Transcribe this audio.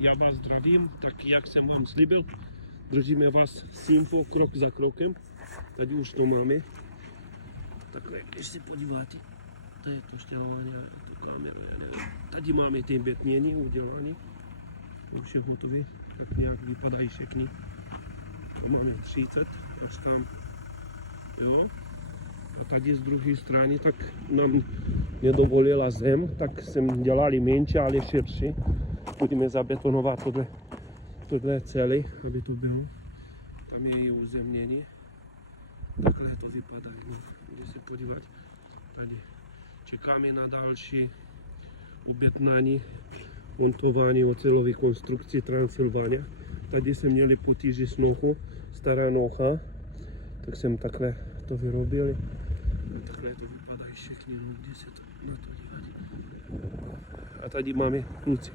Já vás zdravím, tak jak jsem vám slíbil, držíme vás s info krok za krokem. Tady už to máme. Takhle, když se podíváte, to je to štělování, to kamera, já nevím. Tady máme ty betměny udělané. Už je hotové, tak nějak vypadají všechny. Máme 30, až tam, jo. A tady z druhé strany, tak nám nedovolila zem, tak jsem dělali menší, ale širší. Budeme zabetonovat tohle celé, aby to bylo. Tam je i uzemnění. Takhle to vypadá. Můžete se podívat. Tady čekáme na další objednání montování ocelové konstrukce Transylvania. Tady jsme měli potíže s nohou, stará noha, tak jsem takhle to vyrobil. Takhle to vypadá všechny, kde se to na to dívat. A tady máme kluci.